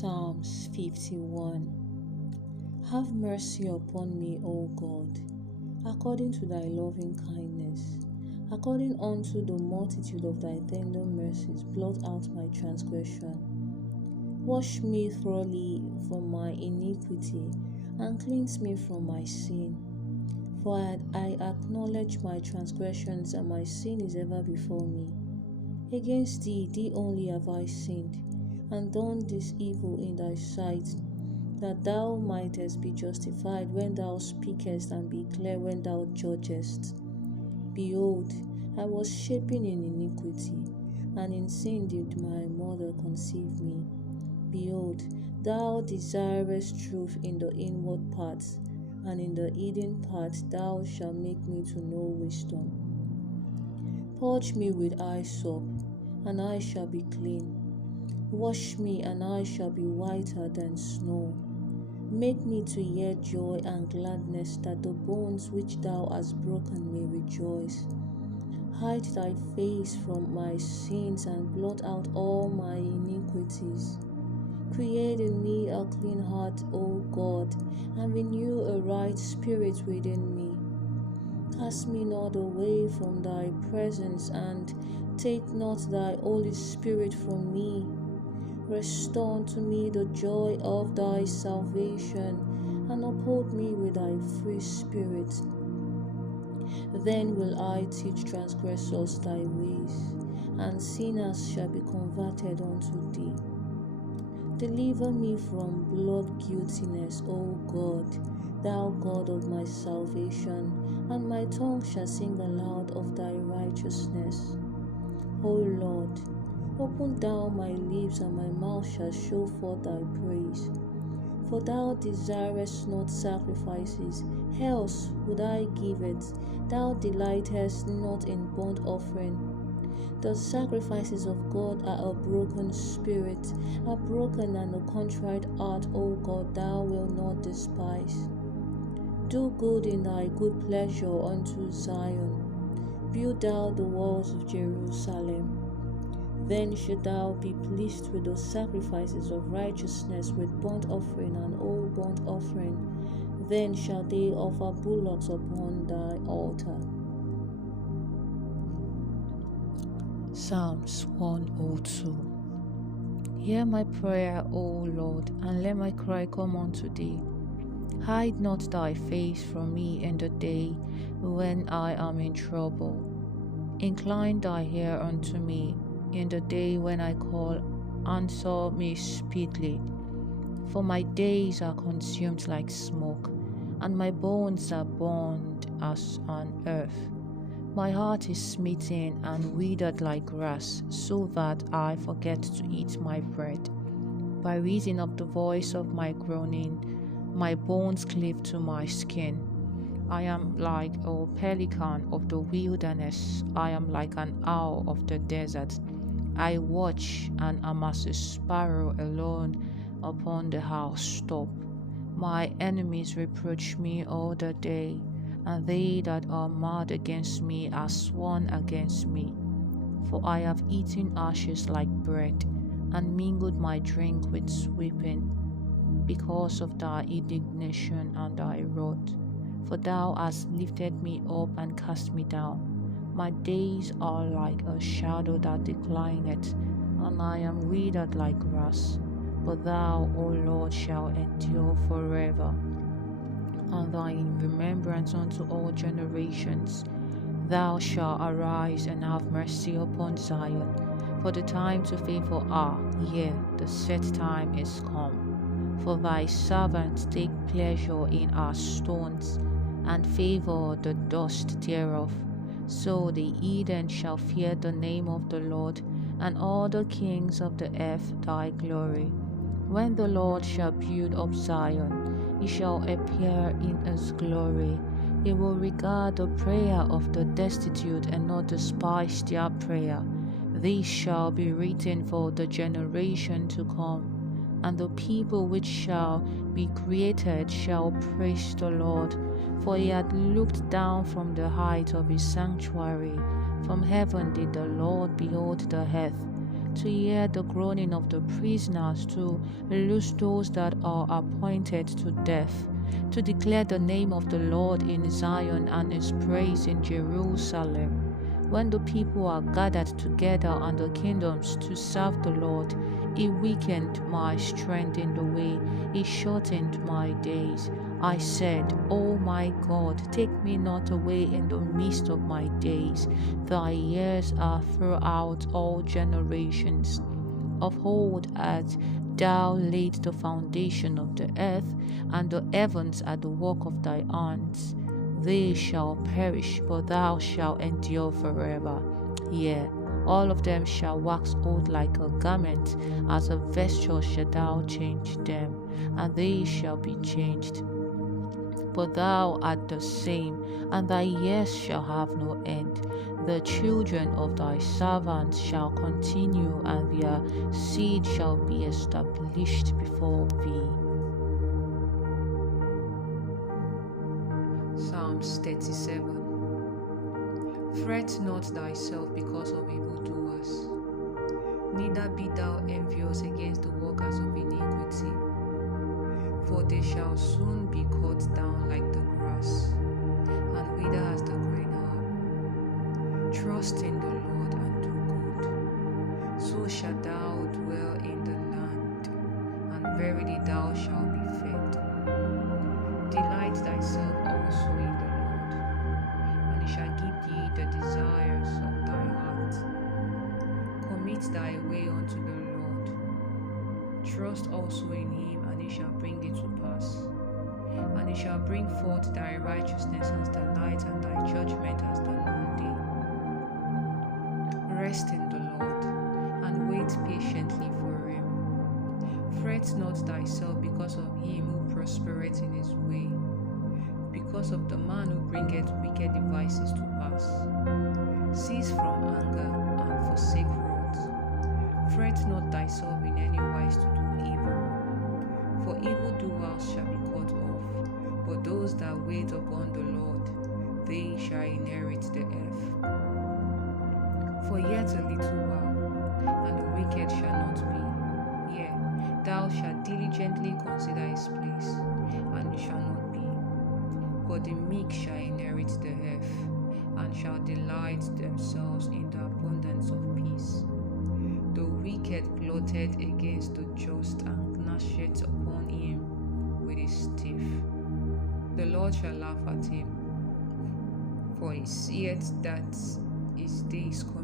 Psalms 51. Have mercy upon me, O God, according to thy loving kindness. According unto the multitude of thy tender mercies, blot out my transgression. Wash me thoroughly from my iniquity, and cleanse me from my sin. For I acknowledge my transgressions, and my sin is ever before me. Against thee only have I sinned, and done this evil in thy sight, that thou mightest be justified when thou speakest, and be clear when thou judgest. Behold, I was shapen in iniquity, and in sin did my mother conceive me. Behold, thou desirest truth in the inward parts, and in the hidden parts thou shalt make me to know wisdom. Purge me with hyssop, and I shall be clean. Wash me, and I shall be whiter than snow. Make me to hear joy and gladness, that the bones which thou hast broken may rejoice. Hide thy face from my sins, and blot out all my iniquities. Create in me a clean heart, O God, and renew a right spirit within me. Cast me not away from thy presence, and take not thy Holy Spirit from me. Restore unto me the joy of thy salvation, and uphold me with thy free spirit. Then will I teach transgressors thy ways, and sinners shall be converted unto thee. Deliver me from blood guiltiness, O God, thou God of my salvation, and my tongue shall sing aloud of thy righteousness. O Lord, open thou my lips, and my mouth shall show forth thy praise. For thou desirest not sacrifices, else would I give it. Thou delightest not in burnt offering. The sacrifices of God are a broken spirit, a broken and a contrite heart, O God, thou wilt not despise. Do good in thy good pleasure unto Zion. Build thou the walls of Jerusalem. Then should thou be pleased with the sacrifices of righteousness, with burnt offering and all burnt offering. Then shall they offer bullocks upon thy altar. Psalms 102. Hear my prayer, O Lord, and let my cry come unto thee. Hide not thy face from me in the day when I am in trouble. Incline thy ear unto me in the day when I call. Answer me speedily. For my days are consumed like smoke, and my bones are burned as an earth. My heart is smitten and withered like grass, so that I forget to eat my bread. By reason of the voice of my groaning, my bones cleave to my skin. I am like a pelican of the wilderness. I am like an owl of the desert. I watch and am as a sparrow alone upon the housetop. My enemies reproach me all the day, and they that are mad against me are sworn against me. For I have eaten ashes like bread, and mingled my drink with weeping, because of thy indignation and thy wrath. For thou hast lifted me up and cast me down. My days are like a shadow that declineth, and I am withered like grass. But thou, O Lord, shalt endure forever, and thine remembrance unto all generations. Thou shalt arise and have mercy upon Zion, for the time to favor her, yea, the set time is come. For thy servants take pleasure in our stones, and favor the dust thereof. So the heathen shall fear the name of the Lord, and all the kings of the earth thy glory. When the Lord shall build up Zion, he shall appear in his glory. He will regard the prayer of the destitute, and not despise their prayer. This shall be written for the generation to come, and the people which shall be created shall praise the Lord. For he had looked down from the height of his sanctuary. From heaven did the Lord behold the earth, to hear the groaning of the prisoners, to loose those that are appointed to death, to declare the name of the Lord in Zion and his praise in Jerusalem. When the people are gathered together and the kingdoms to serve the Lord, he weakened my strength in the way, he shortened my days. I said, O my God, take me not away in the midst of my days. Thy years are throughout all generations. Of old as thou laid the foundation of the earth, and the heavens are the work of thy hands. They shall perish, but thou shalt endure forever. Yea, all of them shall wax old like a garment, as a vesture shalt thou change them, and they shall be changed. But thou art the same, and thy years shall have no end. The children of thy servants shall continue, and their seed shall be established before thee. Psalms 37. Fret not thyself because of evildoers, neither be thou envious against the workers of iniquity, for they shall soon be cut down like the grass, and wither as the green herb. Trust in the Lord and do good, so shalt thou dwell in the land, and verily thou shalt be fed. Delight thyself also in the Lord, and he shall give thee the desires of thy heart. Commit thy way unto the Lord. Trust also in him, and he shall bring it to pass. And he shall bring forth thy righteousness as the light, and thy judgment as the noonday. Rest in the Lord, and wait patiently for him. Fret not thyself because of him who prospereth in his way, because of the man who bringeth wicked devices to pass. Cease from anger and forsake wrath. Fret not thyself in any wise to do evil, for evildoers shall be cut off, but those that wait upon the Lord, they shall inherit the earth. For yet a little while, and the wicked shall not be. Yea, thou shalt diligently consider his place, and it shall not be. But the meek shall inherit the earth, and shall delight themselves in the abundance of peace. The wicked plotted against the just, and gnasheth upon him with his teeth. The Lord shall laugh at him, for he seeth that his day is coming.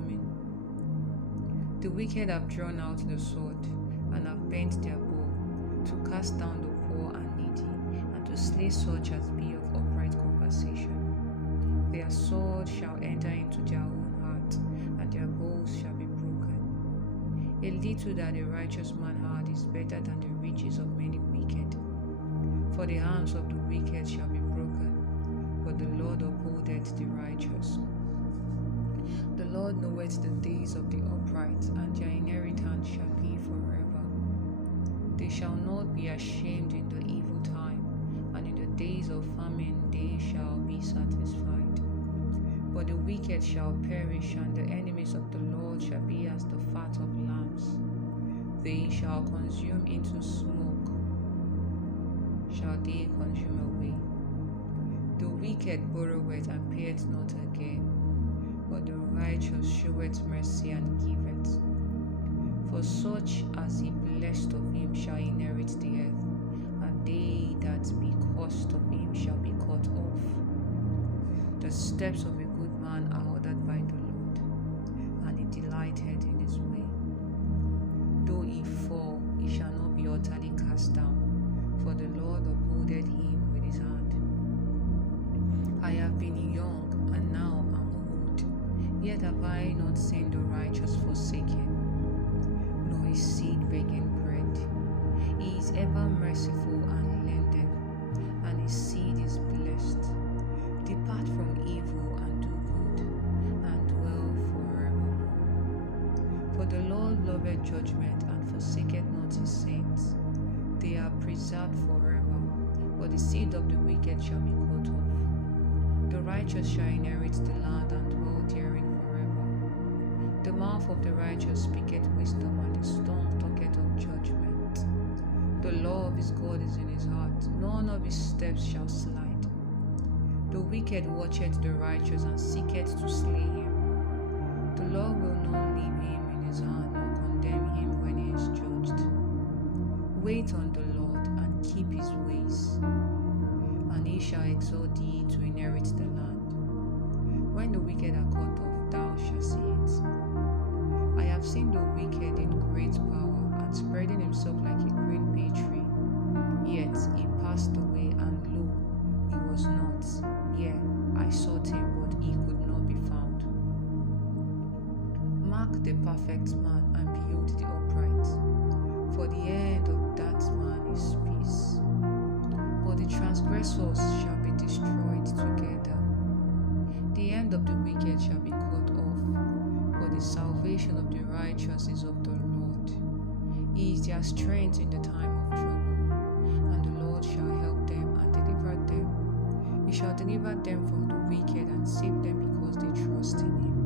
The wicked have drawn out the sword, and have bent their bow, to cast down the poor and needy, and to slay such as be of upright conversation. Their sword shall enter into their own heart, and their bows shall be broken. A little that a righteous man had is better than the riches of many wicked. For the arms of the wicked shall be broken, but the Lord upholdeth the righteous. The Lord knoweth the days of the upright, and their inheritance shall be forever. They shall not be ashamed in the evil time, and in the days of famine they shall be satisfied. But the wicked shall perish, and the enemies of the Lord shall be as the fat of lambs. They shall consume into smoke, shall they consume away. The wicked borroweth and payeth not again, but the righteous showeth mercy and giveth. For such as he blessed of him shall inherit the earth, and they that be cursed of him shall be cut off. The steps of a good man are ordered by the Lord, and he delighteth in his way. Though he fall, he shall not be utterly cast down, for the Lord upholdeth him with his hand. I have been young, and now am old, yet have I not seen the righteous forsaken, nor his seed begging bread. He is ever merciful and lendeth, and his seed is blessed. Depart from evil and do good, and dwell forevermore. For the Lord loveth judgment, and forsaketh not his saints. They are preserved forever, but the seed of the wicked shall be cut off. The righteous shall inherit the land, and dwell therein forever. The mouth of the righteous speaketh wisdom, and his tongue talketh of judgment. The law of his God is in his heart, none of his steps shall slide. The wicked watcheth the righteous, and seeketh to slay him. The Lord will not leave him in his hand, nor condemn him when he is judged. Wait on the Lord, and keep his ways, and he shall exalt thee to inherit the land. When the wicked are cut off, thou shalt see it. I have seen the wicked in great power, and spreading himself like a green bay tree. Yet he passed away, and lo, he was not. Yea, I sought him, but he could not be found. Mark the perfect man, and behold the upright, for the end of that man is peace. But the transgressors shall be destroyed together. The end of the wicked shall be cut off, but the salvation of the righteous is of the Lord. He is their strength in the time of trouble, and the Lord shall help them and deliver them. He shall deliver them from the wicked and save them because they trust in him.